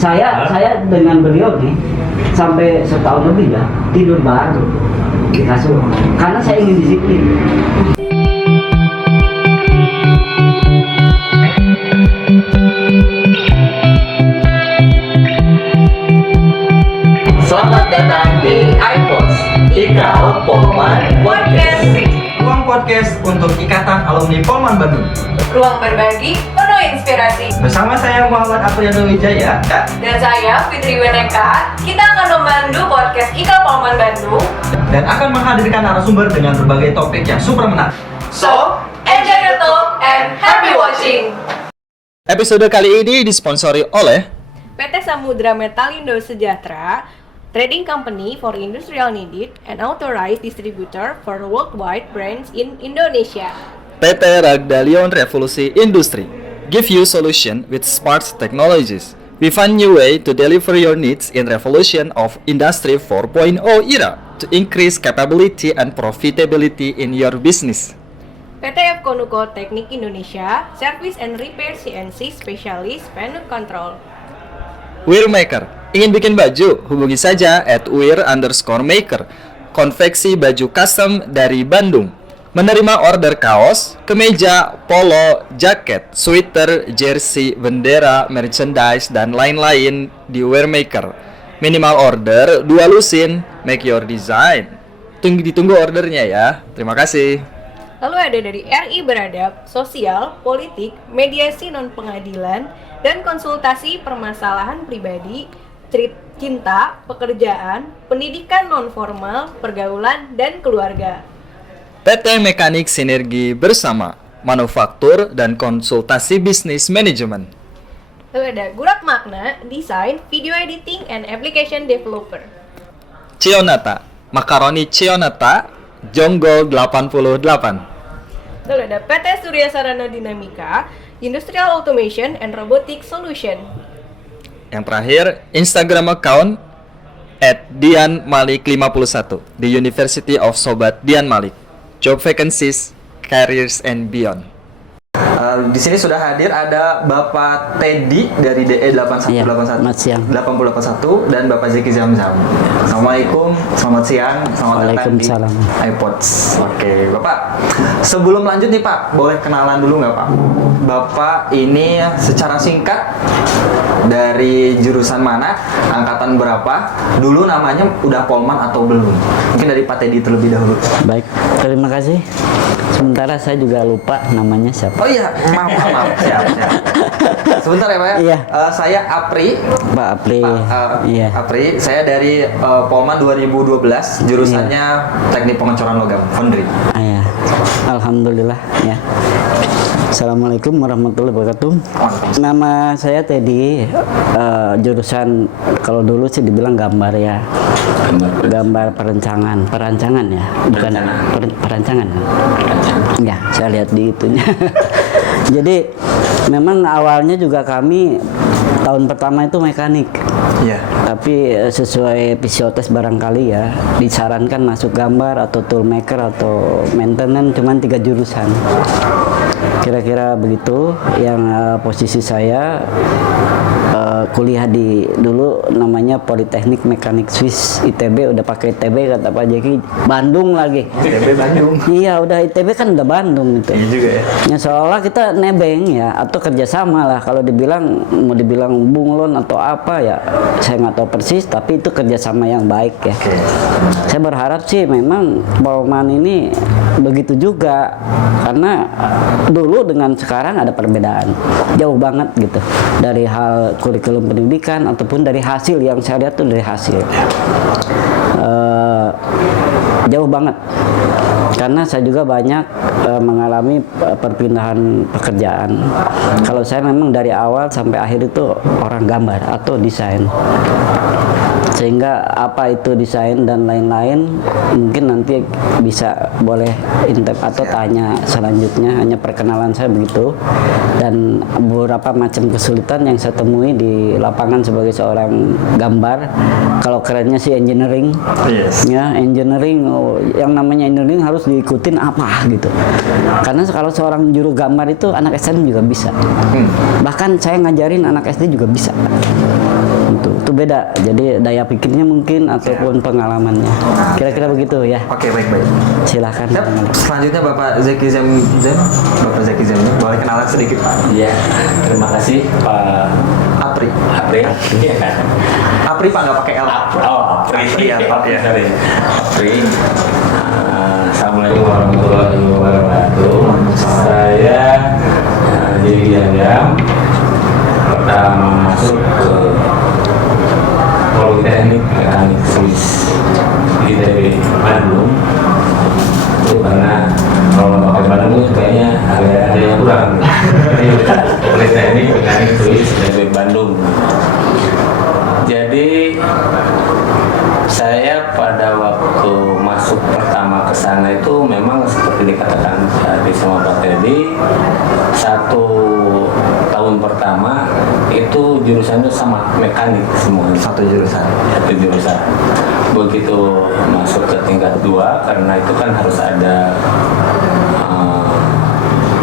Saya dengan beliau nih sampai setahun lebih ya tidur bareng di kasur karena saya ingin disiplin. Selamat datang di iPods Ikao Polman Podcast. Ruang podcast untuk Ikatan Alumni Polman Bandung. Ruang berbagi penuh inspirasi. Bersama saya Muhammad Apriyado Wijaya Dan saya Fitri Weneka. Kita akan memandu podcast IKA Polman Bandung dan akan menghadirkan narasumber dengan berbagai topik yang super menarik. So, enjoy the talk and happy watching. Episode kali ini disponsori oleh PT Samudra Metalindo Sejahtera, trading company for industrial needed and authorized distributor for worldwide brands in Indonesia. PT Ragdalion Revolusi Industri. Give you solution with smart technologies. We find new way to deliver your needs in revolution of Industry 4.0 era to increase capability and profitability in your business. PT F Konuko Teknik Indonesia, Service and Repair CNC Specialist Panel Control. Wearmaker. Ingin bikin baju? Hubungi saja @wear_maker. Konveksi baju custom dari Bandung. Menerima order kaos, kemeja, polo, jaket, sweater, jersey, bendera, merchandise, dan lain-lain di Wearmaker. Minimal order 2 lusin, make your design. Ditunggu ordernya ya. Terima kasih. Lalu ada dari RI Beradab, Sosial, Politik, Mediasi Non-Pengadilan, dan Konsultasi Permasalahan Pribadi, Cinta, Pekerjaan, Pendidikan Non-Formal, Pergaulan, dan Keluarga. PT Mekanik Sinergi Bersama, Manufaktur dan Konsultasi Bisnis Manajemen. Lalu ada Gurak Makna, Desain, Video Editing, and Application Developer. Cionata, Makaroni Cionata, Jonggol 88. Lalu ada PT Surya Sarana Dinamika, Industrial Automation and Robotic Solution. Yang terakhir, Instagram account @dianmalik51 di University of Sobat Dian Malik. Job vacancies, careers and beyond. Di sini sudah hadir ada Bapak Teddy dari DE 8181 8081 dan Bapak Zeki Zamzam. Assalamualaikum, selamat siang, selamat datang di Waalaikumsalam. iPods. Oke, Bapak. Sebelum lanjut nih Pak, boleh kenalan dulu nggak Pak? Bapak ini secara singkat dari jurusan mana, angkatan berapa, dulu namanya udah Polman atau belum? Mungkin dari Pak Teddy terlebih dahulu. Baik, terima kasih. Sementara saya juga lupa namanya siapa. Oh iya, maaf. Siap. Sebentar ya Pak ya. Iya. Saya Apri. Pak Apri. Iya. Apri, saya dari Polman 2012, jurusannya Teknik Pengecoran Logam, Foundry. Ya. Alhamdulillah ya. Assalamualaikum warahmatullahi wabarakatuh. Nama saya Teddy, jurusan kalau dulu sih dibilang gambar ya. Gambar perancangan ya, bukan perancangan. Ya, saya lihat di itunya. Jadi memang awalnya juga kami tahun pertama itu mekanik. Iya. Tapi sesuai psikotes barangkali ya disarankan masuk gambar atau toolmaker atau maintenance, cuman 3 jurusan. Kira-kira begitu yang posisi saya kuliah di dulu namanya Politeknik Mekanik Swiss ITB, udah pakai ITB kata Pak Jeki, Bandung lagi. ITB Bandung. Iya, udah ITB kan udah Bandung itu. Iya juga ya. Ya seolah kita nebeng ya atau kerjasama lah, kalau mau dibilang bunglon atau apa ya saya nggak tahu persis, tapi itu kerjasama yang baik ya. Oke. Saya berharap sih memang Polman ini begitu juga, karena dulu dengan sekarang ada perbedaan jauh banget gitu dari hal kurikulum pendidikan ataupun dari hasil yang saya lihat tuh dari hasil jauh banget. Karena saya juga banyak mengalami perpindahan pekerjaan. Kalau saya memang dari awal sampai akhir itu orang gambar atau desain. Sehingga apa itu desain dan lain-lain mungkin nanti bisa boleh intip atau tanya selanjutnya. Hanya perkenalan saya begitu, dan beberapa macam kesulitan yang saya temui di lapangan sebagai seorang gambar. Kalau kerennya sih engineering. Yes. Ya, engineering, yang namanya engineering harus diikutin apa gitu. Karena kalau seorang juru gambar itu anak STM juga bisa. Bahkan saya ngajarin anak SD juga bisa. itu beda. Jadi daya pikirnya mungkin ataupun pengalamannya. Kira-kira begitu ya. Oke, baik. Silakan. Siap. Selanjutnya Bapak Zeki Zem. Bapak Zeki Zem, boleh kenalan sedikit Pak? Iya, terima kasih Pak Apri. Apri. Apri Pak, nggak pakai L. Oh, Apri. Apri, ya, Pak, ya. Sorry. Apri. Assalamualaikum warahmatullahi wabarakatuh. Saya Jadi Dianggam pertama masuk ke Politeknik Mekanik Swiss ITB Bandung itu karena kalau pakai Bandung itu kayaknya ada yang kurang. Politeknik Mekanik Swiss ITB Bandung. Jadi saya pada waktu masuk pertama ke sana itu memang seperti dikatakan tadi sama Pak Teddy, 1 tahun pertama itu jurusannya sama mekanik semua. Satu jurusan. Begitu masuk ke tingkat 2 karena itu kan harus ada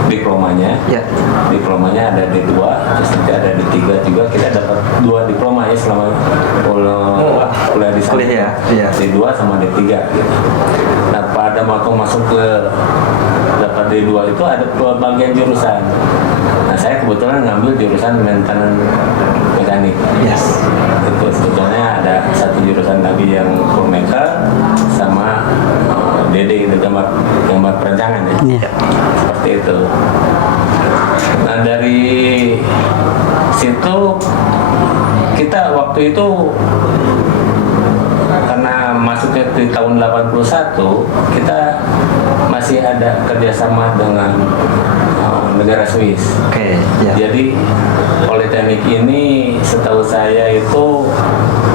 diplomanya. Ya. Diplomanya ada D2, terus nanti ada D3 juga. Kita dapat 2 diploma ya selama kuliah di sana. Kuliah ya, iya. D2 sama D3 gitu. Nah, pada waktu masuk ke dapat D2 itu ada bagian jurusan. Nah, saya kebetulan ngambil jurusan maintenance mekanik. Yes. Itu sebetulnya ada satu jurusan lagi yang maker sama DD itu gambar perancangan ya. Iya. Seperti itu. Nah, dari situ kita waktu itu karena masuknya di tahun 81 kita masih ada kerjasama dengan negara Swiss. Oke, ya. Jadi Politeknik ini setahu saya itu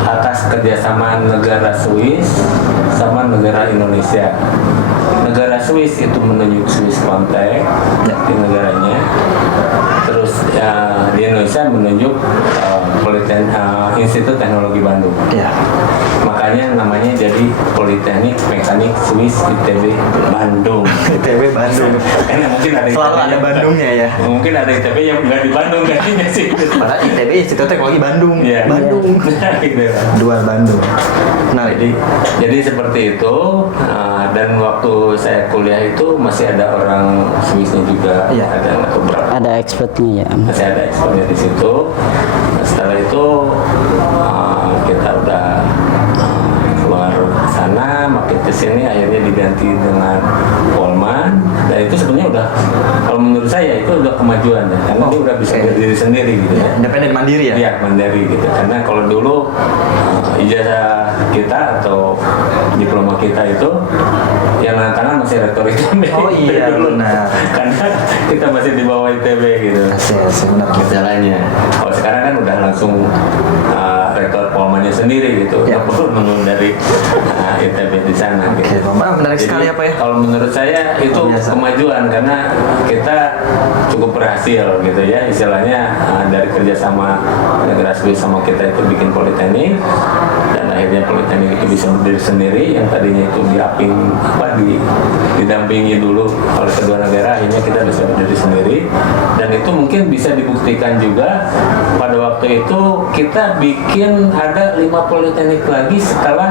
atas kerjasama negara Swiss sama negara Indonesia. Negara Swiss itu menunjuk Swiss Contact di negaranya, terus di Indonesia menunjuk Institut Teknologi Bandung. Ya. Makanya namanya jadi Politeknik Mekanik Swiss ITB Bandung. ITB Bandung. Karena mungkin ada Selalu ada Bandungnya ya. Mungkin ada ITB yang nggak di Bandung kayaknya sih. Padahal ITB Institut Teknologi Bandung. Iya. Bandung. Gitu. Dua Bandung. Nah, Jadi seperti itu, dan waktu saya kuliah itu masih ada orang Swissnya juga, Iya. ada beberapa, Ada expertnya ya. masih ada ekspernya di situ. Nah, setelah itu kita udah keluar sana, makin kesini akhirnya diganti dengan Polman, dan itu sebenarnya udah, kalau menurut saya itu udah kemajuan ya, karena dia udah bisa berdiri sendiri gitu ya. independen mandiri ya. Iya, mandiri gitu. Karena kalau dulu ijazah kita atau diploma kita itu yang nanda tangan masih rektor ITB. Oh iya, dulu. benar. Karena kita masih di bawah ITB gitu. Asik, benar. Gejalanya. Kalau sekarang kan udah langsung rektor Polmannya sendiri gitu. Ya. Nggak perlu nunggu dari ITB di sana Oke, gitu. Bapak menarik Jadi, sekali apa ya? kalau menurut saya itu Luar biasa. kemajuan karena kita cukup berhasil gitu ya, istilahnya dari kerjasama negara Swiss sama kita itu bikin politeknik, dan akhirnya politeknik itu bisa berdiri sendiri. Yang tadinya itu didampingi dulu oleh kedua negara, akhirnya kita bisa berdiri sendiri, dan itu mungkin bisa dibuktikan juga pada waktu itu kita bikin ada 5 politeknik lagi setelah,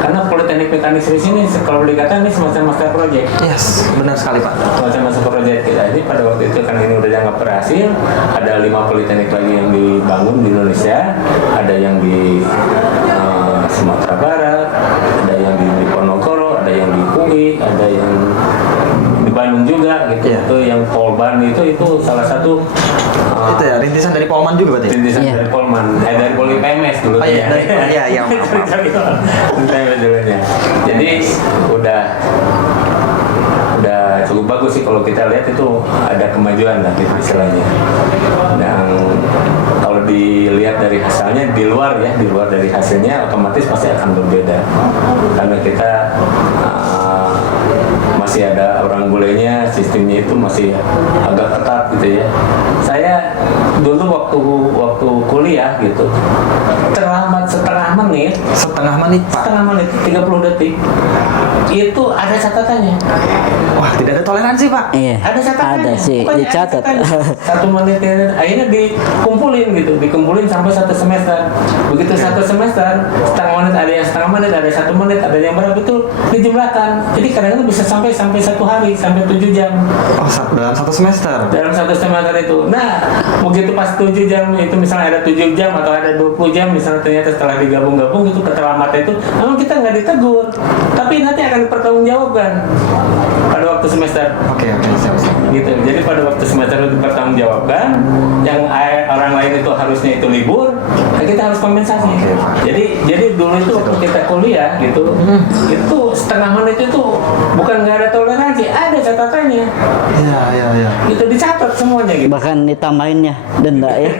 karena politeknik mekanik Swiss ini kalau dikatakan ini semacam master project. Yes, benar sekali Pak. Semacam master project kita ini pada waktu itu kan ini udah dianggap berhasil, ada 5 politeknik lagi yang dibangun di Indonesia, ada yang di Sumatera Barat, ada yang di Diponegoro, ada yang di UI, ada yang di Bandung juga gitu. Iya. Itu yang Polban itu salah satu Itu ya, rintisan dari Polman juga berarti. rintisan Iya. dari Polman, dari Poli PMS dulu. Oh iya, iya, maaf. PMS dulunya. Jadi udah cukup bagus sih kalau kita lihat itu ada kemajuan lah gitu istilahnya. Dan kalau dilihat dari hasilnya di luar dari hasilnya otomatis pasti akan berbeda karena kita masih ada orang bulenya, sistemnya itu masih agak ketat gitu ya. Saya dulu waktu kuliah gitu terlambat setengah menit Pak, 30 detik itu ada catatannya. Wah, tidak ada toleransi Pak. Iya. Ada catatannya. Ada sih, Pokoknya ada dicatat. catatannya. 1 menit akhirnya dikumpulin sampai 1 semester. Begitu satu semester setengah menit, ada yang setengah menit, ada 1 menit, ada yang berapa itu dijumlahkan. Jadi kadang-kadang bisa sampai 1 hari, sampai 7 jam Oh, dalam 1 semester. dalam 1 semester itu. Nah, begitu pas 7 jam itu misalnya ada 7 jam atau ada 20 jam misalnya, ternyata setelah digabung-gabung itu keterlambatan itu, memang kita nggak ditegur, tapi nanti akan dipertanggungjawabkan pada waktu semester. Oke, siap. Gitu. Jadi pada waktu semester itu dipertanggungjawabkan, yang orang lain itu harusnya itu libur, nah kita harus kompensasi. Jadi dulu itu waktu kita kuliah gitu, itu setengah menit itu bukan nggak ada toleransi, ada catatannya. Iya. Itu dicatat semuanya gitu. Bahkan ditambahin ya denda ya.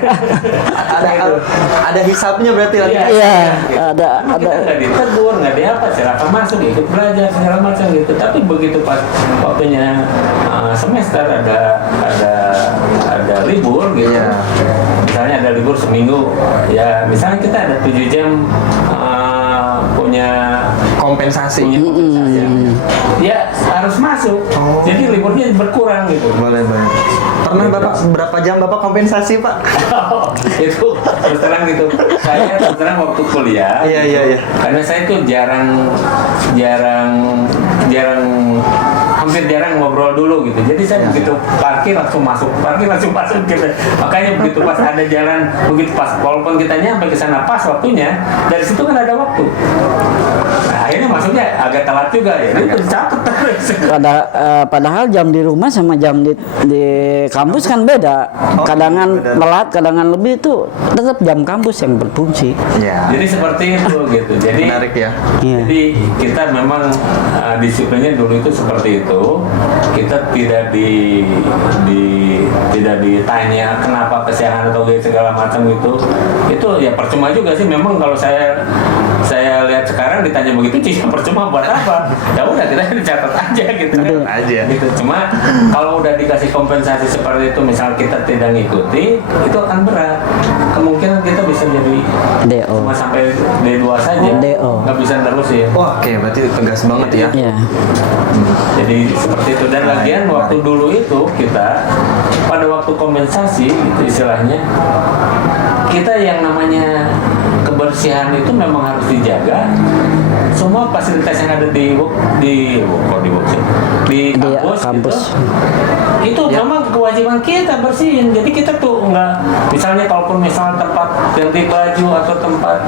Ada hisapnya berarti lagi. Iya, ada Emang kita nggak ditegur, nggak diapa, silakan masuk, ikut belajar segala macam gitu. Tapi begitu pas waktunya semester ada libur gitu. Iya. Misalnya ada libur seminggu, ya misalnya kita ada 7 jam punya Kompensasi. ya harus masuk. Jadi liburnya berkurang gitu. Boleh. Pernah Bapak berapa jam Bapak kompensasi, Pak? Itu terus terang gitu. Saya terus terang waktu kuliah. Iya. Karena saya tuh jarang hampir jarang ngobrol dulu gitu. Jadi saya begitu parkir langsung masuk gitu. Makanya begitu pas ada jalan, begitu pas walaupun kita nyampe ke sana pas waktunya, dari situ kan ada waktu. Nah, akhirnya masuknya agak telat juga ya. Itu dicatat terus. Padahal jam di rumah sama jam di kampus kan beda. Kadangan telat, kadangan lebih itu tetap jam kampus yang berfungsi. Iya. Jadi seperti itu gitu. Jadi Menarik ya. Iya. Jadi kita memang disiplinnya dulu itu seperti itu. Kita tidak tidak ditanya kenapa kesiangan atau segala macam itu. Itu ya percuma juga sih. Memang kalau saya lihat sekarang ditanya begitu sih percuma buat apa? Ya udah kita dicatat aja gitu kan. Aja. Gitu. Cuma kalau udah dikasih kompensasi seperti itu, misal kita tidak ngikuti, itu akan berat. Kemungkinan kita bisa jadi DO. cuma sampai D2 saja, DO. nggak bisa terus ya. Wah, oke, berarti tegas banget ya. Iya. Jadi seperti itu. Dan lagian waktu dulu itu kita pada waktu kompensasi gitu istilahnya, kita yang namanya kebersihan itu memang harus dijaga. Semua fasilitas yang ada di kampus itu memang kewajiban kita bersihin. Jadi kita tuh nggak, misalnya kalaupun misalnya tempat ganti baju atau tempat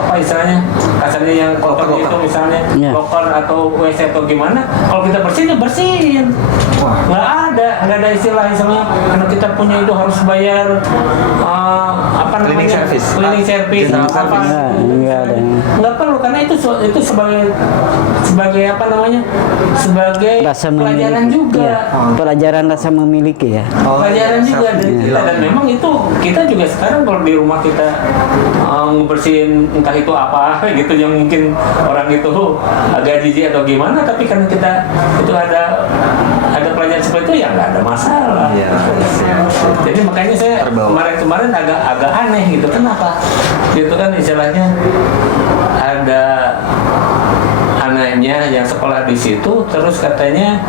apa istilahnya kasarnya yang kotor itu misalnya Iya. loker atau WC atau gimana, kalau kita bersihin ya bersihin. Nggak ada istilahnya karena kita punya itu harus bayar apa namanya Cleaning service. cleaning service General apa service. Nggak ada. nggak perlu, karena itu sebagai apa namanya, sebagai Rasa pelajaran memiliki. juga. Iya. Pelajaran rasa memiliki ya. Pelajaran juga dari kita. Dan memang itu kita juga sekarang kalau di rumah kita ngebersihin entah itu apa gitu yang mungkin orang itu agak jijik atau gimana, tapi karena kita itu ada pelajaran seperti itu ya nggak ada masalah. Iya. Jadi makanya saya kemarin agak aneh gitu, kenapa gitu kan istilahnya ada anaknya yang sekolah di situ, terus katanya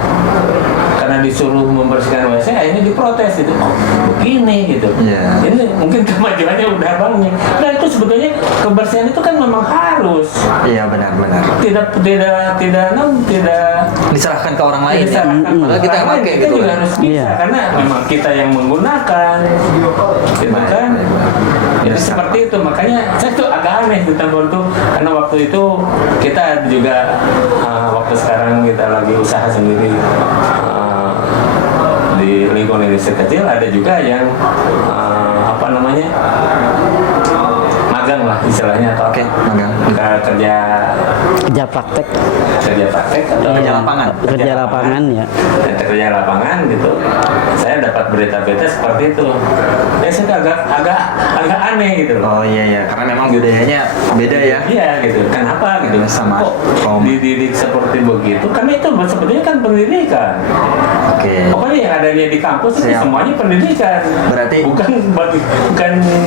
karena disuruh membersihkan WC akhirnya diprotes gitu, oh, begini gitu. Iya. Ini mungkin kemajuannya udah banget. Nah itu sebetulnya kebersihan itu kan memang harus Iya, benar. tidak Diserahkan ke orang lain. Ya? diserahkan. Padahal kita yang Orang lain, pakai kita gitu. juga kan. harus bisa Iya. karena memang kita yang menggunakan gitu kan. Jadi seperti itu, makanya saya tuh agak aneh di tahun itu karena waktu itu kita juga waktu sekarang kita lagi usaha sendiri di lingkungan industri kecil, ada juga yang apa namanya magang lah istilahnya, atau Oke, magang. Kerja praktek. kerja praktek atau Kerja lapangan. Kerja lapangan ya. kerja lapangan gitu. Saya dapat berita-berita seperti itu. Saya agak aneh gitu loh. Oh iya, karena memang budayanya beda ya. Iya gitu. Kenapa gitu? Sama Kok kaum. dididik seperti begitu? Karena itu sebetulnya kan pendidikan. Oke. Pokoknya yang adanya di kampus itu Siap. semuanya pendidikan. Berarti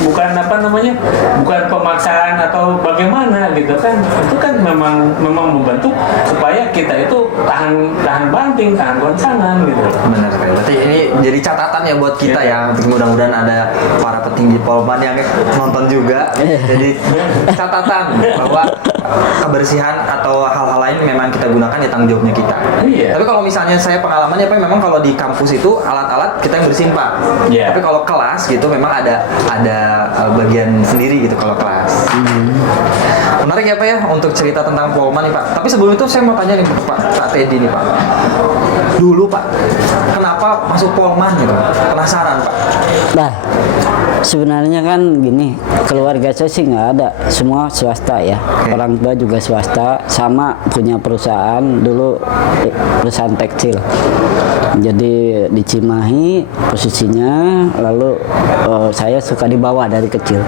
bukan apa namanya? Bukan pemaksaan atau bagaimana gitu kan. Itu kan memang membentuk supaya kita itu tahan banting, tahan goncangan gitu. Benar sekali. Berarti ini jadi catatan ya buat kita ya. Mudah-mudahan ada para petinggi Polman yang nonton juga. Jadi catatan bahwa kebersihan atau hal-hal lain memang kita gunakan ya tanggung jawabnya kita. Iya. Tapi kalau misalnya saya pengalamannya Pak, memang kalau di kampus itu alat-alat kita yang bersihin Pak. Iya. Tapi kalau kelas gitu memang ada bagian sendiri gitu kalau kelas. Menarik ya Pak ya untuk cerita tentang Polman nih Pak. Tapi sebelum itu saya mau tanya nih Pak Teddy nih Pak. Dulu Pak, kenapa masuk Polman gitu? Penasaran Pak. Nah, sebenarnya kan gini, keluarga saya sih nggak ada, semua swasta ya. Orang tua juga swasta, sama punya perusahaan dulu, perusahaan tekstil. Jadi di Cimahi posisinya, lalu saya suka dibawa dari kecil.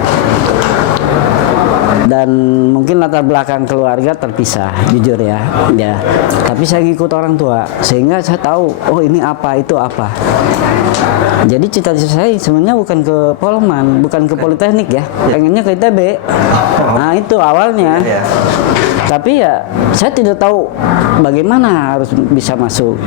Dan mungkin latar belakang keluarga terpisah, jujur ya. Tapi saya ngikut orang tua, sehingga saya tahu, oh ini apa, itu apa. Jadi cita-cita saya sebenarnya bukan ke Polman, bukan ke Politeknik ya, pengennya ke ITB. Nah itu awalnya. Iya. Tapi ya saya tidak tahu bagaimana harus bisa masuk.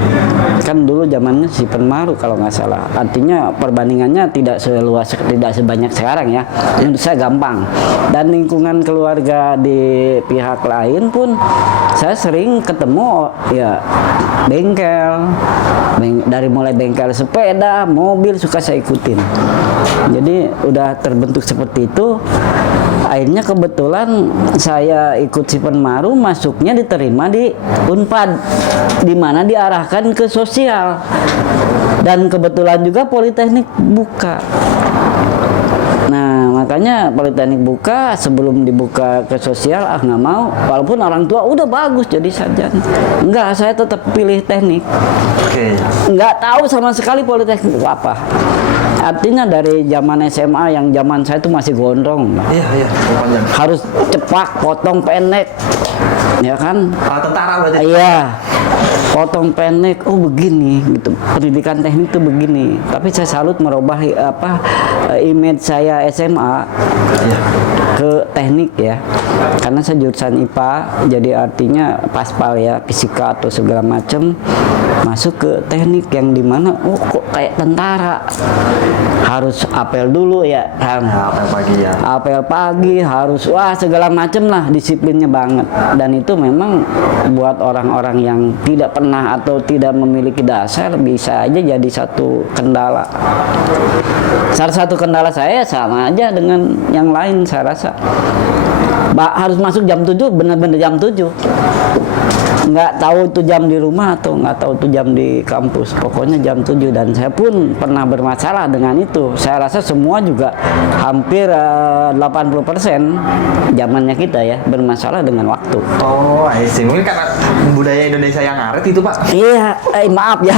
Kan dulu zamannya si Penmaru kalau nggak salah. Artinya perbandingannya tidak seluas, tidak sebanyak sekarang ya. Menurut saya gampang. Dan lingkungan keluarga di pihak lain pun saya sering ketemu ya bengkel, dari mulai bengkel sepeda, mobil suka saya ikutin. Jadi udah terbentuk seperti itu. Akhirnya kebetulan saya ikut si Penmaru, masuknya diterima di Unpad, di mana diarahkan ke sosial. Dan kebetulan juga Politeknik buka. Nah, makanya Politeknik buka, sebelum dibuka ke sosial, nggak mau. Walaupun orang tua udah bagus jadi sarjana. Enggak, saya tetap pilih teknik. Oke. Nggak tahu sama sekali Politeknik itu apa. Artinya dari zaman SMA yang zaman saya itu masih gondrong. Iya, panjang. Harus cepak, potong pendek. Ya kan? Tentara berarti. Iya. Potong pendek, oh begini gitu. Pendidikan teknik itu begini. Tapi saya salut merubah image saya SMA ke teknik ya. Karena saya jurusan IPA, jadi artinya paspal ya, fisika atau segala macam. Masuk ke teknik yang dimana, oh kok kayak tentara. Harus apel dulu ya, Apel pagi ya. apel pagi harus segala macam lah, disiplinnya banget. Dan itu memang buat orang-orang yang tidak pernah atau tidak memiliki dasar bisa aja jadi satu kendala. Salah satu kendala saya sama aja dengan yang lain saya rasa. Harus masuk jam 7, benar-benar jam 7. Nggak tahu itu jam di rumah atau nggak tahu itu jam di kampus, pokoknya jam 7. Dan saya pun pernah bermasalah dengan itu. Saya rasa semua juga hampir 80% zamannya kita ya bermasalah dengan waktu. Oh, I see. Mungkin karena budaya Indonesia yang ngaret itu Pak. Iya, maaf ya.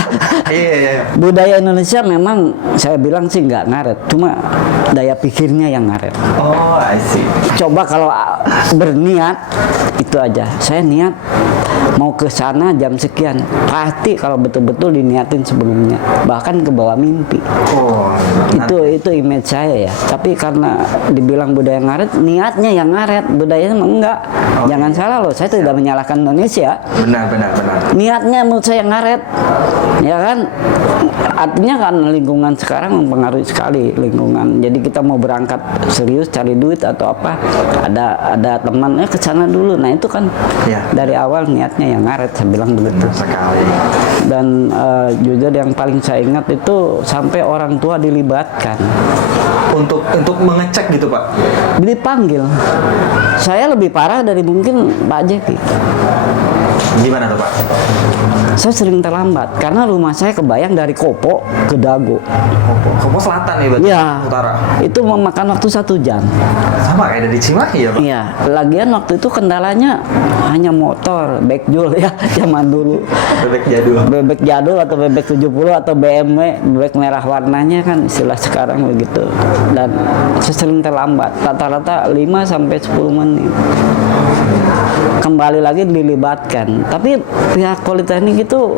Iya. Budaya Indonesia memang saya bilang sih nggak ngaret, cuma daya pikirnya yang ngaret. Oh, I see. Coba kalau berniat itu aja. Saya niat mau ke sana jam sekian, pasti kalau betul-betul diniatin sebelumnya, bahkan ke bawah mimpi. Oh, Itu image saya ya. Tapi karena dibilang budaya ngaret, niatnya yang ngaret, budayanya emang enggak. Jangan salah loh, saya tidak menyalahkan Indonesia. benar. Niatnya menurut saya ngaret, ya kan? Artinya kan lingkungan sekarang mempengaruhi sekali lingkungan. Jadi kita mau berangkat serius cari duit atau apa, ada temannya ke sana dulu. Nah itu kan dari awal niatnya yang ngaret, saya bilang begitu. Sekali. Dan juga yang paling saya ingat itu sampai orang tua dilibatkan Untuk mengecek gitu Pak. dipanggil. Saya lebih parah dari mungkin Pak Jepi. Gimana tuh Pak? Saya sering terlambat karena rumah saya kebayang dari Kopo ke Dago. Kopo Selatan ya berarti? Ya, Utara. itu memakan waktu 1 jam. Sama kayak dari Cimahi ya Pak? Iya, lagian waktu itu kendalanya hanya motor, backjul ya, zaman dulu. Bebek jadul. Bebek jadul atau bebek 70 atau BMW, bebek merah warnanya kan istilah sekarang begitu. Dan saya sering terlambat, rata-rata 5 sampai 10 menit. Kembali lagi dilibatkan, tapi pihak Politeknik itu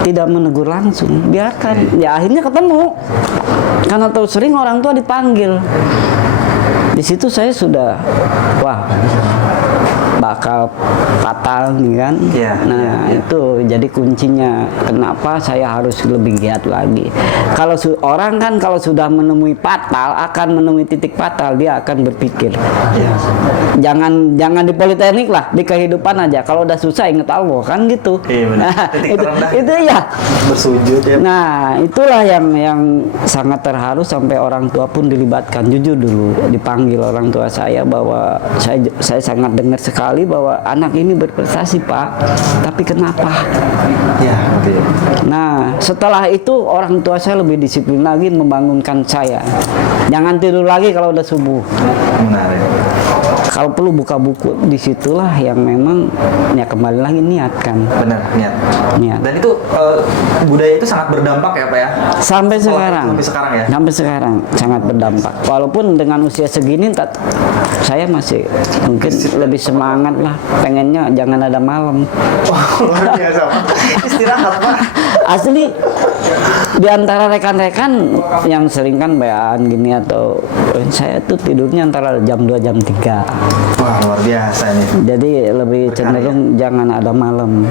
tidak menegur langsung, biarkan. Ya akhirnya ketemu, karena tahu sering orang tua dipanggil. Di situ saya sudah, wah bakal fatal nih kan. Iya, Nah itu jadi kuncinya kenapa saya harus lebih giat lagi. Kalau orang kan kalau sudah menemui fatal, akan menemui titik fatal, dia akan berpikir jangan di politeknik lah, di kehidupan aja. Kalau udah susah inget Allah kan gitu. Iya, benar. Nah, Titik itu, terendah. itu ya. Bersujud ya. Nah, itulah yang sangat terharu sampai orang tua pun dilibatkan. Jujur dulu dipanggil orang tua saya bahwa saya sangat dengar sekali bahwa anak ini berprestasi, Pak. Tapi kenapa? Ya, oke. Nah, setelah itu orang tua saya lebih disiplin lagi membangunkan saya. Jangan tidur lagi kalau udah subuh. Menarik. Kalau perlu buka buku, disitulah yang memang ya kembali lagi niatkan. Benar, niat. Niat. Dan itu budaya itu sangat berdampak ya Pak ya? Sampai sekarang. Sampai sekarang ya? Sampai sekarang sangat berdampak. Walaupun dengan usia segini saya masih mungkin lebih semangat lah. Pengennya jangan ada malam. Wah, luar biasa Pak. Istirahat Pak. Asli di antara rekan-rekan yang sering kan bayaan gini atau saya tuh tidurnya antara jam 2 jam 3. Wah, luar biasa nih. Jadi lebih cenderung jangan ada malam.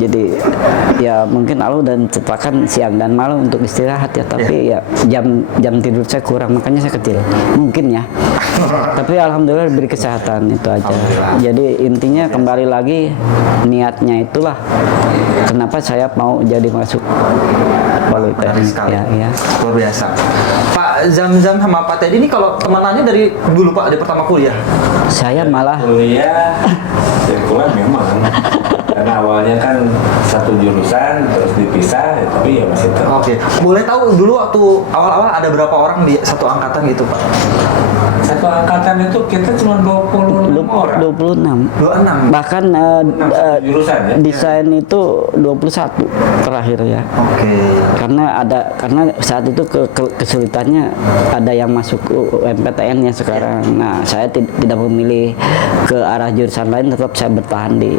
Jadi ya mungkin Allah dan ciptakan siang dan malam untuk istirahat ya, tapi ya jam tidur saya kurang, makanya saya kecil. Mungkin ya. Tapi alhamdulillah diberi kesehatan itu aja. Jadi intinya kembali lagi niatnya itulah kenapa saya mau jadi masuk Menarik politeknik sekali. ya. Luar biasa. Pak Zamzam sama Pak Teddy ini kalau temanannya dari dulu Pak, dari pertama kuliah? Saya malah Kuliah sirkular memang karena awalnya kan satu jurusan terus dipisah, tapi ya masih tetap. Oke. Boleh tahu dulu waktu awal-awal ada berapa orang di satu angkatan gitu Pak? Satu angkatan itu kita cuma 26 orang. 26. 26. Bahkan Jurusan ya? desain itu 21 terakhir ya. Oke. Karena saat itu kesulitannya ada yang masuk UMPTN ya sekarang. Nah, saya tidak memilih ke arah jurusan lain, tetap saya bertahan di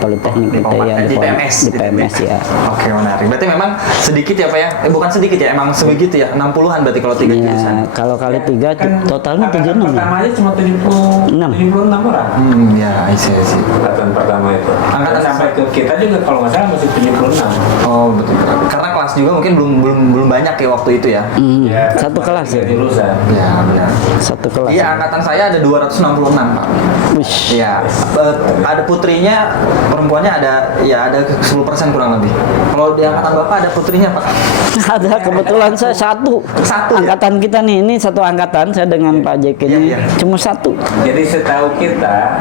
Politeknik itu ya, di PMS. di PMS ya. Oke, menarik. Berarti memang sedikit ya Pak ya? Bukan sedikit ya, emang sebegitu ya. 60-an berarti kalau 3 jurusan. Ya, kalau kali 3 totalnya Angkatan 76 ya. pertamanya cuma 76 orang. Ya, I see. Angkatan pertama itu. Angkatan Dan sampai ke kita juga kalau nggak salah masih 76. Oh, betul. Karena kelas juga mungkin belum banyak ya waktu itu ya. Ya, kan Satu kelas ya. jurusan. Ya, benar. Satu kelas. Iya, angkatan saya ada 266, Pak. Wish. Iya. Ada putrinya, perempuannya ada 10% kurang lebih. Kalau di angkatan Bapak ada putrinya, Pak? Ada kebetulan saya satu Satu, ya? angkatan kita nih, ini satu angkatan saya dengan Pak Jek ini Iya. cuma satu. Jadi setahu kita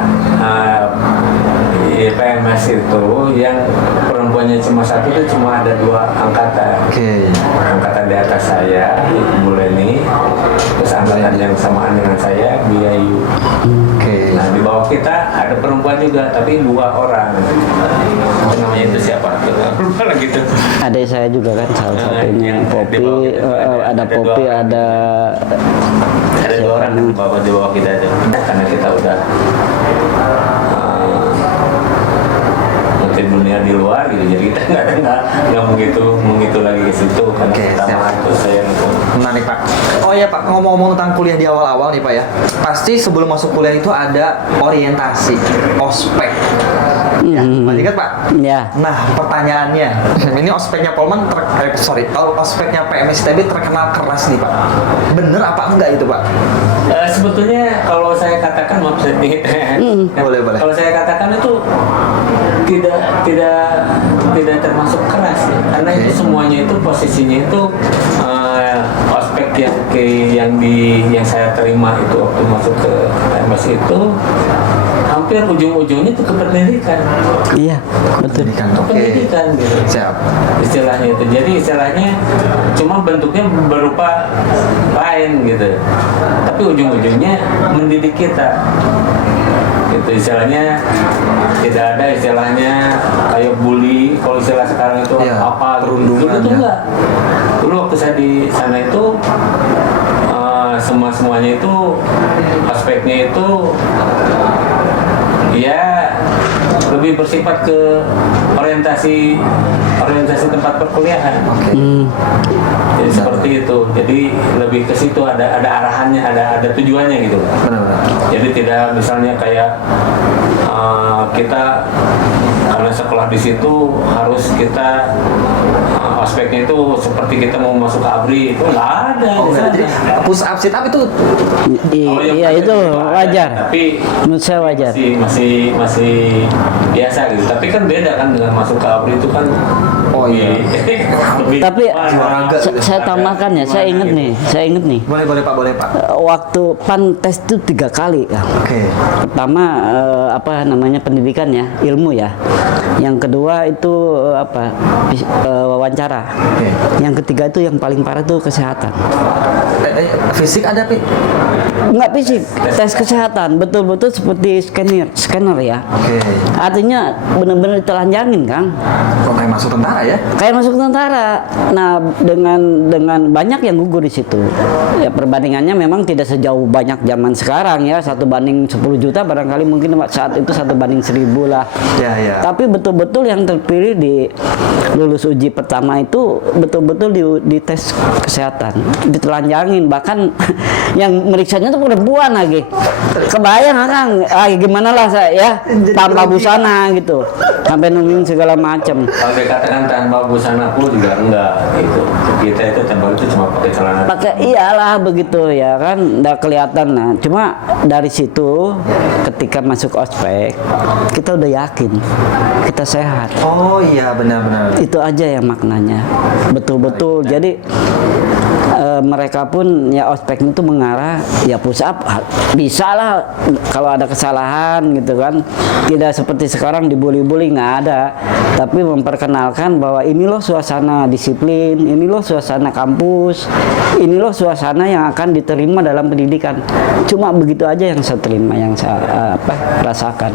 PMS itu yang perempuannya cuma satu itu cuma ada 2 angkatan. Oke. Angkatan di atas saya, Bu Leni, terus angkatan yang samaan dengan saya, Bu Yayu. Oke. Nah di bawah kita ada perempuan juga, tapi 2 orang. Namanya itu siapa? Lupa lagi tuh. Adik saya juga kan salah satunya yang di Popi, bawah kita tuh ada ada Popi, 2 orang. Ada 2 orang di bawah kita aja, karena kita udah ngerti dunia di luar gitu, jadi kita nggak begitu lagi ke situ karena Oke, pertama siap. itu saya itu. Menarik Pak. Oh ya Pak, ngomong-ngomong tentang kuliah di awal-awal nih Pak ya. Pasti sebelum masuk kuliah itu ada orientasi, ospek. Ya, masih ingat Pak? Ya. Nah, pertanyaannya, ini ospeknya Polman, ospeknya PMS ITB terkenal keras nih Pak. Bener apa enggak itu Pak? Sebetulnya kalau saya katakan maaf sedikit, Boleh. kalau saya katakan itu tidak termasuk keras ya. Karena itu semuanya itu posisinya itu ospek yang saya terima itu waktu masuk ke PMS itu hampir ujung-ujungnya itu ke pendidikan. Iya, betul. Pendidikan gitu. Siap. Istilahnya itu. Jadi istilahnya cuma bentuknya berupa lain gitu. Tapi ujung-ujungnya mendidik kita. Itu istilahnya tidak ada istilahnya kayak bully, kalau istilah sekarang itu Iya, apa perundungan, dulu itu ya. enggak. Dulu waktu saya di sana itu semuanya itu aspeknya itu ya lebih bersifat ke orientasi tempat perkuliahan. Jadi seperti itu. Jadi lebih ke situ ada arahannya, ada tujuannya gitu. Benar-benar. Jadi tidak misalnya kayak kita karena sekolah di situ harus kita aspeknya itu seperti kita mau masuk ke ABRI itu nggak ada. Oh, di enggak. sana. Jadi push up sit up itu Kalau yang Iya praktek itu ada, wajar. Tapi Menurut saya wajar. masih biasa gitu. Tapi kan beda kan dengan masuk ke ABRI itu kan. Oh, iya. lebih Tapi Olahraga. saya tambahkan ya, saya inget nih. boleh Pak. Waktu PAN tes itu 3 kali kan. Oke. Pertama apa namanya pendidikan ya, ilmu ya. Yang kedua itu wawancara. Oke. Yang ketiga itu yang paling parah itu kesehatan. Fisik ada Pi? Enggak fisik, tes kesehatan betul-betul seperti scanner ya. Oke. Artinya benar-benar ditelanjangin Kang. Kok kayak masuk tentara ya? Kayak masuk tentara. Nah, dengan banyak yang gugur di situ. Ya perbandingannya memang tidak sejauh banyak zaman sekarang ya. 1/10 juta barangkali mungkin saat itu 1/1000 lah. Ya. Tapi betul-betul yang terpilih di lulus uji pertama itu betul-betul di tes kesehatan, ditelanjangin, bahkan yang meriksanya itu perempuan lagi. Kebayang Kang, gimana lah saya ya, tanpa busana gitu, sampai nungguin segala macam. Kalau dikatakan tanpa busana pun juga enggak gitu. Kita itu tembak itu cuma pakai celana. Pakai iyalah begitu ya kan, udah kelihatan. Nah, cuma dari situ ketika masuk ospek kita udah yakin kita sehat. Oh iya benar-benar. Itu aja ya maknanya, betul-betul. Jadi mereka pun ya ospek itu mengarah ya push up bisa lah kalau ada kesalahan gitu kan, tidak seperti sekarang dibully-bully, nggak ada, tapi memperkenalkan bahwa ini loh suasana disiplin, ini loh suasana kampus, ini loh suasana yang akan diterima dalam pendidikan. Cuma begitu aja yang saya terima, yang saya rasakan.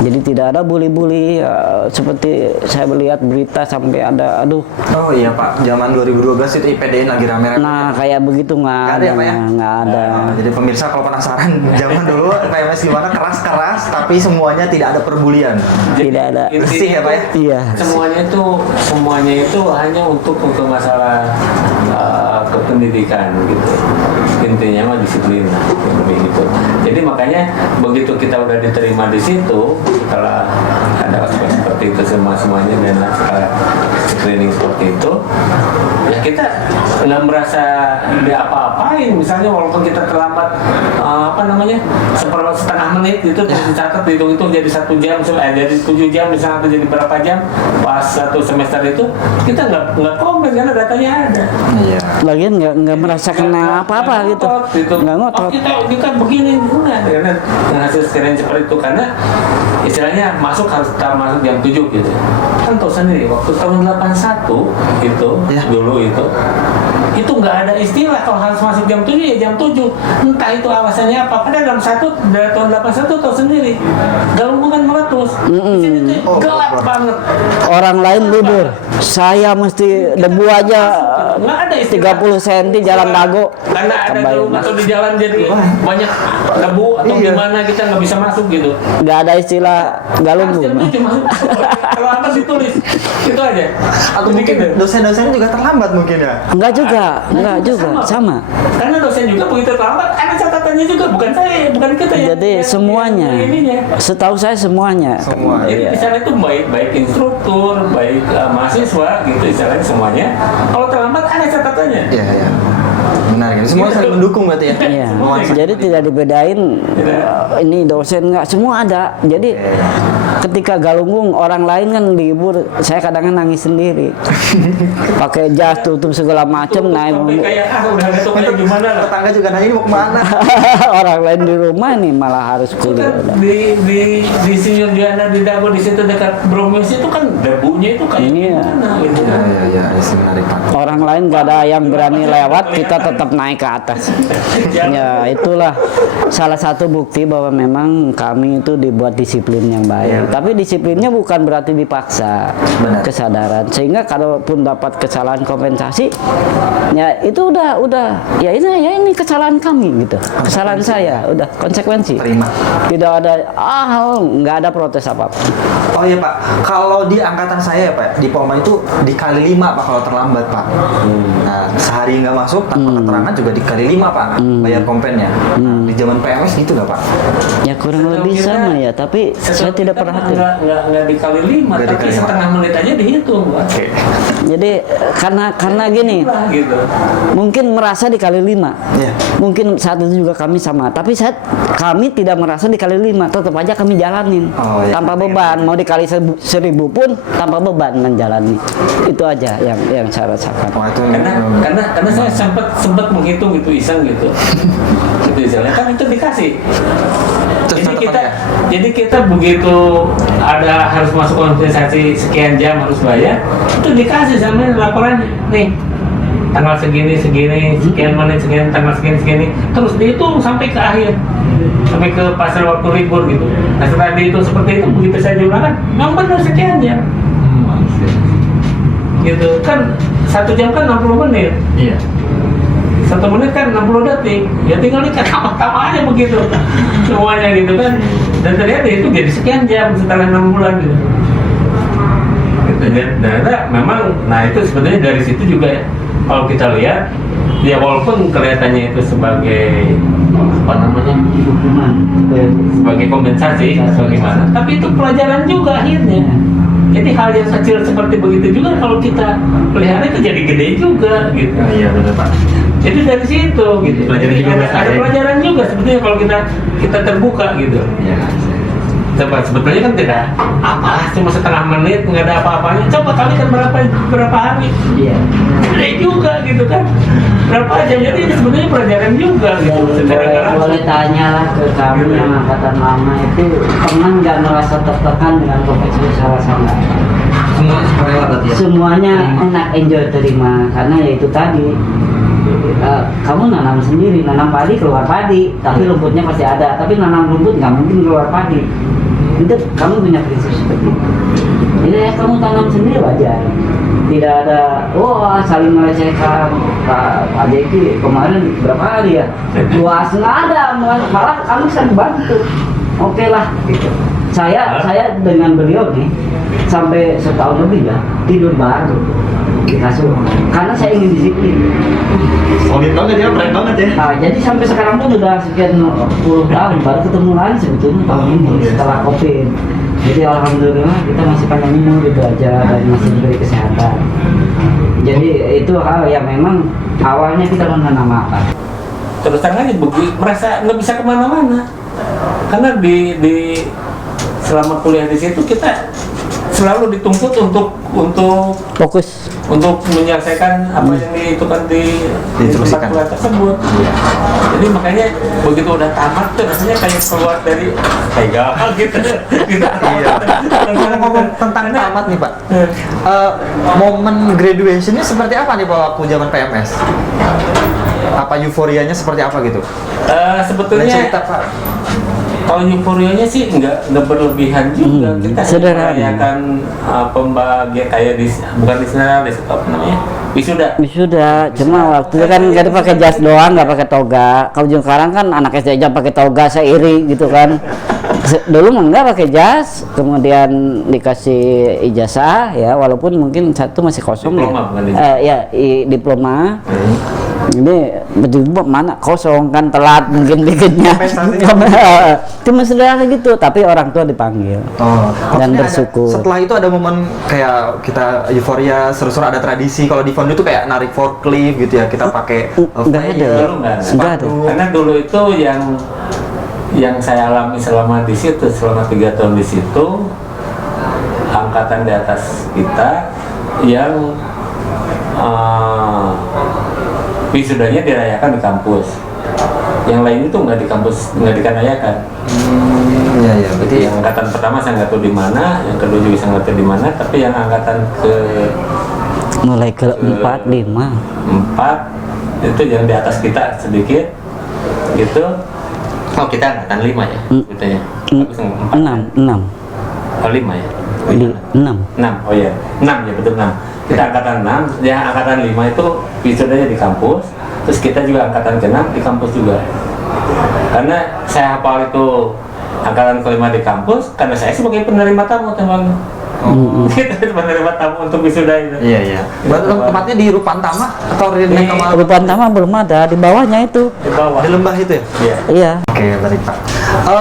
Jadi tidak ada bully-bully seperti saya melihat berita sampai ada Oh iya Pak, zaman 2012 itu IPDN lagi rame-rame. nah kayak begitu nggak Nggak ada ya, Pak, ya? nggak ada. Jadi pemirsa kalau penasaran zaman dulu PMS gimana keras-keras tapi semuanya tidak ada perbulian. Tidak ada. Bersih ya, Pak, ya? Iya. Semuanya itu hanya untuk masalah kependidikan gitu. Intinya mah disiplin lebih gitu. Jadi makanya begitu kita udah diterima di situ, setelah ada aspek seperti itu semuanya dan setelah screening seperti itu, ya kita nggak merasa apa-apain. Misalnya walaupun kita terlambat setengah menit gitu, terus dicatat dihitung jadi 1 jam, jadi 7 jam misalnya, atau jadi berapa jam pas 1 semester itu, kita nggak komplain karena datanya ada. Iya. Lagian nggak merasa kena apa-apa gitu. Nggak ngotot. Oh, kita begini enggak, karena dengan hasil screening seperti itu, karena istilahnya harus tetap masuk jam 7 gitu. Kan tahu sendiri waktu tahun 81 itu Ya. dulu itu nggak ada istilah kalau harus masuk jam 7 ya jam 7. Entah itu alasannya apa. Padahal dalam dari tahun 81 tahu sendiri. Galunggung kan meletus. Di sini tuh gelap banget. Orang lain libur, saya mesti debu aja Nggak ada istilah 30 cm jalan dago. karena ada Kebayang. galung atau di jalan jadi banyak debu atau Iya. gimana kita nggak bisa masuk gitu. Nggak ada istilah galunggung. Jam 7 masuk. Terlambat ditulis. Itu aja. Atau mungkin dosen-dosennya juga terlambat mungkin ya. Enggak juga, sama. Karena dosen juga begitu terlambat, ada catatannya juga, bukan kita ya. Jadi semuanya, setahu saya semuanya. Semua. Jadi Iya. di sana itu baik instruktur, baik mahasiswa gitu, istilahnya semuanya. Kalau terlambat ada catatannya. Iya. Benar kan? Semua saling mendukung berarti ya. Iya, Semuanya. jadi tidak dibedain ini dosen nggak, semua ada. Jadi ketika galunggung orang lain kan libur, saya kadang nangis sendiri. Pakai jas tutup segala macem, naik Sampai kayak udah ada tuh kayak gimana lah. Tetangga juga nanya ini mau kemana? orang lain di rumah nih malah harus kuliah. Kan di Senior Juanda di Dago di situ dekat Bromes itu kan debunya itu kayak Iya. gimana gitu. Iya, menarik Pak. Orang lain gak ada yang berani lewat, kita tetap naik ke atas. Ya itulah salah satu bukti bahwa memang kami itu dibuat disiplin yang baik. Tapi disiplinnya bukan berarti dipaksa. Benar. Kesadaran. Sehingga kalaupun dapat kesalahan kompensasi, ya itu udah ya ini kesalahan kami gitu. Kesalahan saya, udah konsekuensi. Terima. Tidak ada nggak ada protes apa-apa. Oh iya Pak, kalau di angkatan saya ya Pak, di Polman itu dikali 5 Pak kalau terlambat Pak. Nah, sehari nggak masuk tanpa keterangan juga dikali 5 Pak, bayar kompennya. Nah, di zaman PMS gitu nggak Pak? Ya kurang lebih sama ya, tapi saya tidak perhatian. Nggak dikali 5, Nggak tapi dikali 5. setengah menit aja dihitung, Pak. Oke. Jadi karena gini, Murah gitu. mungkin merasa dikali 5. Iya. Mungkin saat itu juga kami sama, tapi kami tidak merasa dikali 5, tetap aja kami jalanin Oh, iya. tanpa beban. Mau dikali 1.000 pun tanpa beban menjalani. Itu aja yang saya rasakan. Wah itu Karena saya sempat menghitung gitu, iseng gitu. Itu isengnya kan itu dikasih. Terus Jadi kita begitu ada harus masuk kompensasi sekian jam harus bayar, itu dikasih sama laporannya. Nih, tanggal segini sekian menit sekian, tanggal segini terus dihitung sampai ke akhir, sampai ke pasar waktu libur gitu. Nah setelah dihitung seperti itu, begitu saya jumlahkan memang benar sekian jam gitu kan. 1 jam kan 60 menit, Iya. 1 menit kan 60 detik, ya tinggal ikat tambah aja begitu semuanya gitu kan. Dan ternyata itu jadi sekian jam setelah 6 bulan gitu. Dan ternyata memang, nah itu sebetulnya dari situ juga ya, kalau kita lihat ya walaupun kelihatannya itu sebagai apa namanya, sebagai kompensasi bagaimana, tapi itu pelajaran juga akhirnya. Jadi hal yang kecil seperti begitu juga kalau kita pelihara itu jadi gede juga gitu. Iya benar Pak. Jadi dari situ gitu. Pelajaran juga ada ya. pelajaran juga sebetulnya kalau kita terbuka gitu. Iya. Sebetulnya kan tidak apa, cuma setengah menit nggak ada apa-apanya. Coba kalikan berapa hari? Iya. Gede juga gitu kan. Berapa jam, jadi ini sebetulnya pelajaran juga gitu. Secara nggak langsung. Boleh tanyalah ke kami yang angkatan lama itu pernah nggak merasa tertekan dengan kompetisi salah sama? Semuanya seperti apa berarti ya? Semuanya enak, enjoy, terima, karena ya itu tadi. Kamu nanam sendiri, nanam padi keluar padi, tapi rumputnya pasti ada. Tapi nanam rumput nggak mungkin keluar padi. Itu kamu punya prinsip seperti itu. Jadi ya kamu tanam sendiri wajar. Tidak ada, saling melecehkan. Pak Jeki kemarin berapa hari ya? Luas nggak ada, malah kami saling bantu. Oke lah, gitu. Saya dengan beliau nih sampai setahun lebih ya tidur baru di kasur karena saya ingin disiplin. Solid banget ya, keren banget ya. Nah, jadi sampai sekarang pun udah sekian puluh tahun baru ketemu lagi sebetulnya tahun ini setelah COVID. Jadi alhamdulillah kita masih panjang umur gitu aja dan masih diberi kesehatan. Jadi itu hal yang memang awalnya kita menanam apa. Terus terang aja merasa nggak bisa kemana-mana karena di selama kuliah di situ kita selalu dituntut untuk Fokus. untuk menyelesaikan apa yang itu kan di tempat kuliah tersebut. Jadi makanya begitu udah tamat tuh rasanya kayak keluar dari kayak gagal gitu. Iya. Ngomong tentang tamat nih Pak. Momen graduationnya seperti apa nih Pak waktu zaman PMS? Apa euforianya seperti apa gitu? Sebetulnya Boleh cerita Pak. kalau euforianya sih nggak berlebihan juga. Kita sederhana. merayakan pembagian kayak bukan di sana, di apa namanya, wisuda. Cuma waktu itu kan kita pakai jas doang, nggak pakai toga. Kalau sekarang kan anak SD aja pakai toga, saya iri gitu kan. Dulu mah nggak pakai jas, kemudian dikasih ijazah ya, walaupun mungkin satu masih kosong Diploma, bukan ya. Diploma. Ini berdua mana kosong kan, telat mungkin bikinnya. Cuma sederhana gitu, tapi orang tua dipanggil. Dan Maksudnya bersyukur. Setelah itu ada momen kayak kita euforia, seru-seru, ada tradisi. Kalau di Fondo itu kayak narik forklift gitu ya, kita pakai Nggak ada. Dulu nggak ada. Nggak ada. Karena dulu itu yang saya alami selama di situ, selama 3 tahun di situ, angkatan di atas kita yang wisudanya dirayakan di kampus. Yang lain itu nggak di kampus, nggak dirayakan. Iya iya, berarti Yang angkatan pertama saya nggak tahu di mana, yang kedua juga saya nggak tahu di mana, tapi yang angkatan Mulai ke 4, 5. 4 itu yang di atas kita sedikit gitu. Oh kita angkatan 5 ya sebetulnya. Habis 6. Oh 5 ya. Oh, Di iya. 6. 6, oh ya 6 ya betul 6. Kita angkatan 6, yang angkatan 5 itu wisudanya di kampus. Terus kita juga angkatan ke-6 di kampus juga. Karena saya hafal itu angkatan kelima di kampus karena saya sebagai penerima tamu teman. Kita penerima tamu untuk wisuda itu. Iya. Buat tempatnya di Rupantama atau di Rupantama belum ada, di bawahnya itu. Di bawah. di lembah itu ya? Iya. Iya. Oke, baik Pak.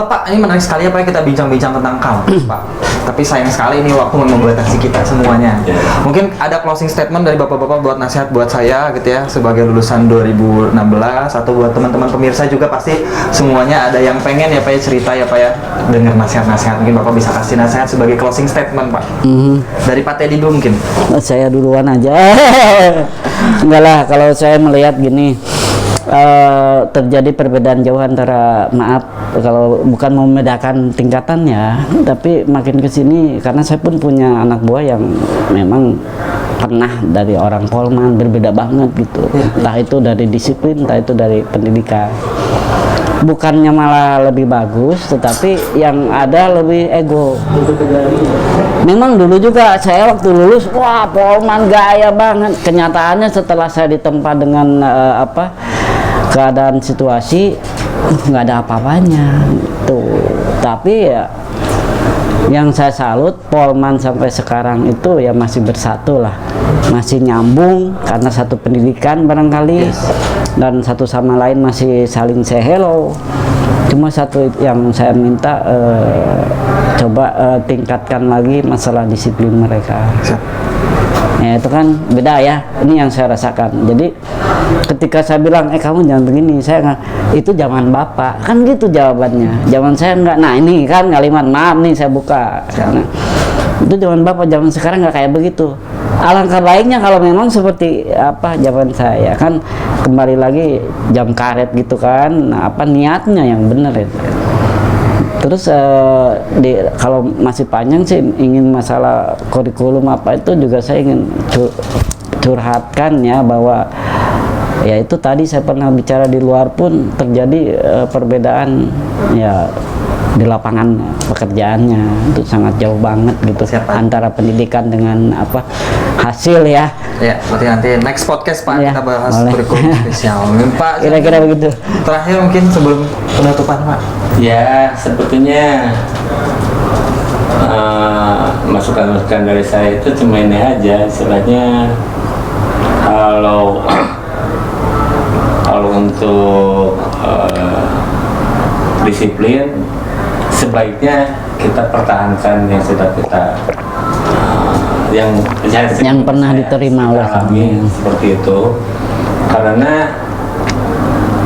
Pak, ini menarik sekali apa ya kita bincang-bincang tentang kampus, Pak. Tapi sayang sekali ini waktu membatasi kita semuanya. Ya. Mungkin ada closing statement dari Bapak-bapak buat nasihat buat saya gitu ya sebagai lulusan 2016 atau buat teman-teman pemirsa juga pasti semuanya ada yang pengen ya Pak ya cerita ya Pak ya dengar nasihat-nasihat. Mungkin Bapak bisa kasih nasihat sebagai closing statement, Pak. Dari Pak Teddy dulu mungkin. Saya duluan aja. Enggak lah, kalau saya melihat gini, terjadi perbedaan jauh antara, maaf kalau bukan membedakan tingkatannya, tapi makin kesini karena saya pun punya anak buah yang memang pernah dari orang Polman, berbeda banget gitu. Entah itu dari disiplin, entah itu dari pendidikan. Bukannya malah lebih bagus, tetapi yang ada lebih ego. Memang dulu juga saya waktu lulus, wah Polman gaya banget. Kenyataannya setelah saya ditempa dengan keadaan situasi, nggak ada apa-apanya. Tuh. Tapi ya, yang saya salut Polman sampai sekarang itu ya masih bersatu lah, masih nyambung karena satu pendidikan barangkali. Dan satu sama lain masih saling say hello. Cuma satu yang saya minta coba tingkatkan lagi masalah disiplin mereka. Ya itu kan beda ya, ini yang saya rasakan. Jadi ketika saya bilang kamu jangan begini, saya nggak, itu zaman bapak kan gitu jawabannya. Zaman saya nggak. Nah ini kan kalimat, maaf nih saya buka karena itu zaman bapak, zaman sekarang nggak kayak begitu. Alangkah baiknya kalau memang seperti zaman saya kan, kembali lagi jam karet gitu kan. Nah, niatnya yang benar itu. Terus kalau masih panjang sih ingin masalah kurikulum itu juga saya ingin curhatkan ya, bahwa ya itu tadi saya pernah bicara di luar pun terjadi perbedaan ya di lapangan pekerjaannya itu sangat jauh banget gitu. Antara pendidikan dengan hasil ya. Ya, berarti nanti next podcast Pak Ya, kita bahas boleh. kurikulum spesial. Pak, Kira-kira begitu. terakhir mungkin sebelum penutupan Pak. Ya, sebetulnya masukan-masukan dari saya itu cuma ini aja, istilahnya kalau untuk disiplin sebaiknya kita pertahankan yang sudah kita yang pernah diterima oleh kami seperti itu, karena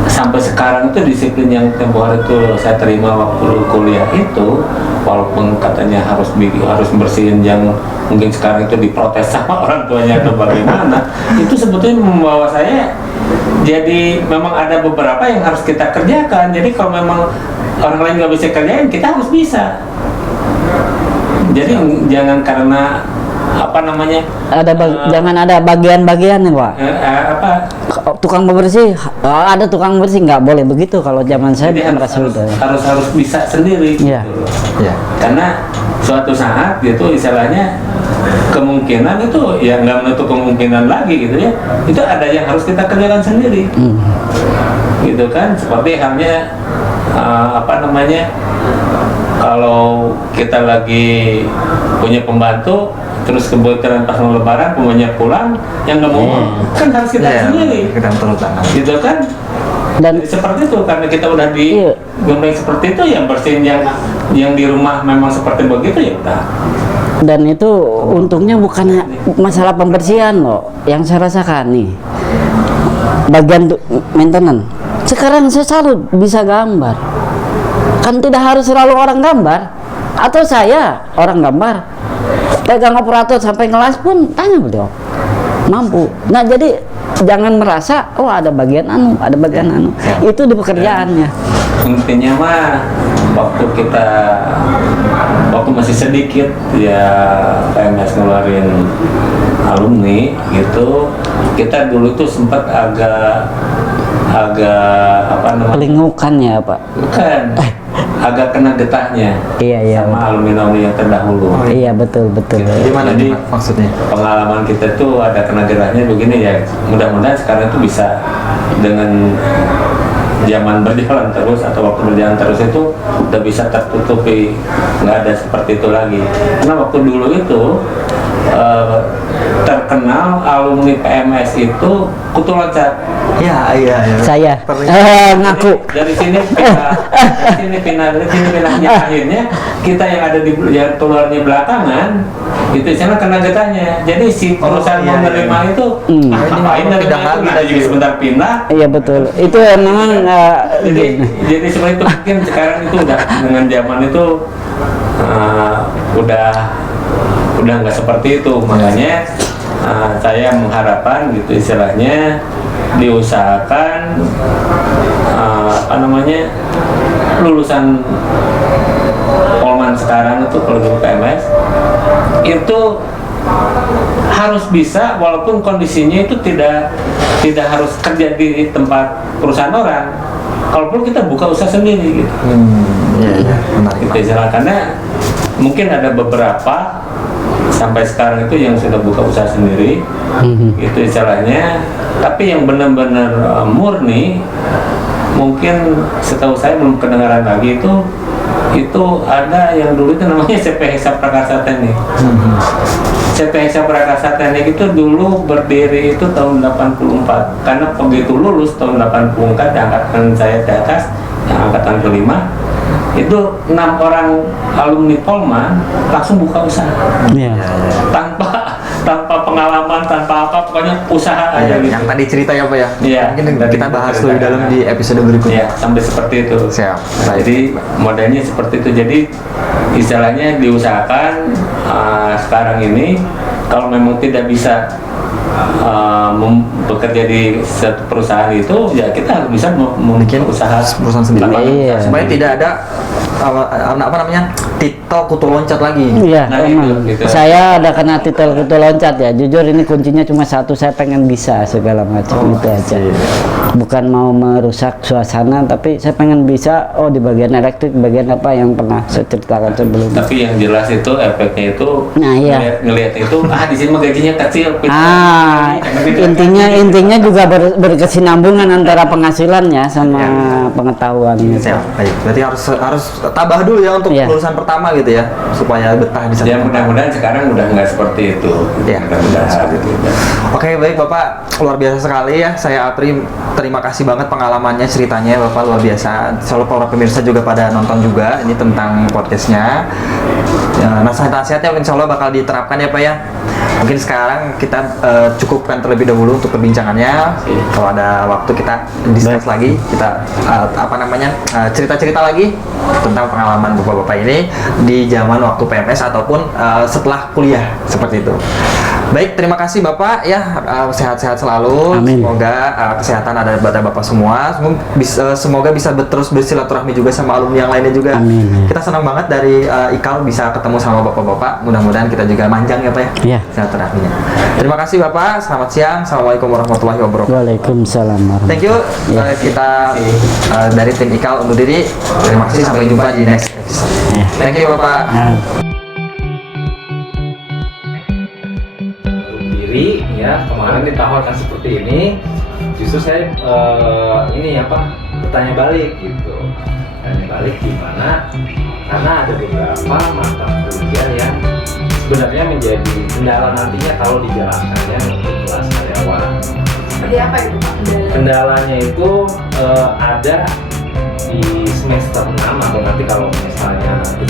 sampai sekarang itu disiplin yang tempo hari itu saya terima waktu kuliah itu, walaupun katanya harus bersihin yang mungkin sekarang itu diprotes sama orang tuanya atau bagaimana, itu sebetulnya membawa saya jadi memang ada beberapa yang harus kita kerjakan. Jadi kalau memang orang lain nggak bisa kerjain, kita harus bisa. Jadi jangan karena jangan ada bagian-bagiannya Pak. Tukang bersih, ada tukang bersih, nggak boleh begitu. Kalau zaman saya jadi harus bisa sendiri. Iya. Gitu. Ya. Karena suatu saat gitu istilahnya kemungkinan itu ya nggak menutup kemungkinan lagi gitu ya, itu ada yang harus kita kerjakan sendiri. Gitu kan, seperti halnya kalau kita lagi punya pembantu terus kebetulan pas mau lebaran pemainnya pulang yang nggak mau kan harus kita sendiri, kita turun tangan gitu kan. Dan seperti itu karena kita udah digembleng seperti itu, yang bersihin yang di rumah memang seperti begitu ya udah. Dan itu untungnya bukan masalah pembersihan loh, yang saya rasakan nih bagian maintenance. Sekarang saya salut bisa gambar, kan tidak harus selalu orang gambar, atau saya orang gambar pegang operator sampai ngelas pun tanya beliau mampu. Nah jadi jangan merasa ada bagian ada bagian itu di pekerjaannya. Intinya mah waktu masih sedikit ya PMS ngeluarin alumni gitu, kita dulu tuh sempat agak pelingukan ya Pak. Bukan, agak kena getahnya. Iya. Sama alumni yang terdahulu. Iya betul. Gimana Jadi maksudnya? Pengalaman kita tuh ada kena getahnya begini ya. Mudah-mudahan sekarang tuh bisa dengan zaman berjalan terus atau waktu berjalan terus itu udah bisa tertutupi, nggak ada seperti itu lagi. Karena waktu dulu itu terkenal alumni PMS itu kutu loncat. Iya. Saya ngaku. Dari sini pinahnya akhirnya kita yang ada di yang keluarnya belakangan itu sana kena getahnya. Jadi si perusahaan menerima itu ngapain dari itu kita juga sebentar pindah. Iya betul. Itu memang jadi seperti itu. Mungkin sekarang itu udah dengan zaman itu udah nggak seperti itu. Makanya saya mengharapkan gitu istilahnya diusahakan lulusan Polman sekarang itu kalau di PMS itu harus bisa, walaupun kondisinya itu tidak harus kerja di tempat perusahaan orang, kalaupun kita buka usaha sendiri gitu. Iya, menarik. Gitu istilah, karena mungkin ada beberapa sampai sekarang itu yang sudah buka usaha sendiri, itu istilahnya. Tapi yang benar-benar murni, mungkin setahu saya belum kedengaran lagi itu ada yang dulu itu namanya CP Heksa Prakasa Teknik. CP Heksa Prakasa Teknik itu dulu berdiri itu tahun 84. Karena begitu lulus tahun 84, angkatan saya di atas, yang angkatan kelima, itu 6 orang alumni Polman langsung buka usaha. Iya. Tanpa pengalaman, tanpa apa, pokoknya usaha aja gitu. Yang tadi cerita ya Pak ya? Iya. Mungkin kita bahas lebih dalam di episode berikutnya. Iya, sampai seperti itu. Siap. Jadi modelnya seperti itu. Jadi istilahnya diusahakan sekarang ini kalau memang tidak bisa bekerja di satu perusahaan itu, ya kita harus bisa membuat usaha perusahaan sendiri. Iya. Supaya tidak ada titel kutu loncat lagi. Iya, Nah, emang. itu. Saya ada kena titel kutu loncat ya. Jujur ini kuncinya cuma satu, saya pengen bisa segala macam itu aja. Bukan mau merusak suasana, tapi saya pengen bisa. Oh, di bagian elektrik, bagian apa yang pernah saya ceritakan sebelumnya. Tapi yang jelas itu efeknya itu, Nah, iya. ngelihat itu, di sini mah gajinya kecil. Intinya juga berkesinambungan antara penghasilannya sama pengetahuannya. Siap. Baik. Berarti harus tabah dulu ya untuk Iya. lulusan pertama gitu ya, supaya betah di Ya sana. mudah-mudahan sekarang udah nggak seperti itu. Ya, Mudah-mudahan. Oke, baik Bapak, luar biasa sekali ya. Saya Apri, terima kasih banget pengalamannya, ceritanya Bapak luar biasa. Selalu para pemirsa juga pada nonton juga ini tentang podcastnya. Ya, nasihat-nasihatnya insya Allah bakal diterapkan ya Pak ya. Mungkin sekarang kita cukupkan terlebih dahulu untuk perbincangannya. Kalau ada waktu kita discuss lagi, kita cerita-cerita lagi tentang pengalaman Bapak-Bapak ini di zaman waktu PMS ataupun setelah kuliah seperti itu. Baik, terima kasih Bapak ya, sehat-sehat selalu. Amin. Semoga kesehatan ada pada Bapak semua. Semoga bisa terus bersilaturahmi juga sama alumni yang lainnya juga. Amin. Kita senang banget dari IKAL bisa ketemu sama Bapak-Bapak. Mudah-mudahan kita juga manjang ya Pak ya. Iya. Silaturahminya. Terima kasih Bapak. Selamat siang. Assalamualaikum warahmatullahi wabarakatuh. Waalaikumsalam warahmatullahi Thank you. Ya. Kita dari tim IKAL undur diri. Terima kasih. Sampai jumpa di next episode. Ya. Thank you Bapak. Nah. Diri ya, kemarin ditawarkan seperti ini, justru saya bertanya balik gitu. Tanya balik gimana? Karena ada beberapa mata kuliah yang sebenarnya menjadi kendala nantinya kalau dijalankannya untuk kelas karyawan. Seperti apa itu Pak? Kendalanya itu ada di semester 6 atau nanti kalau misalnya nanti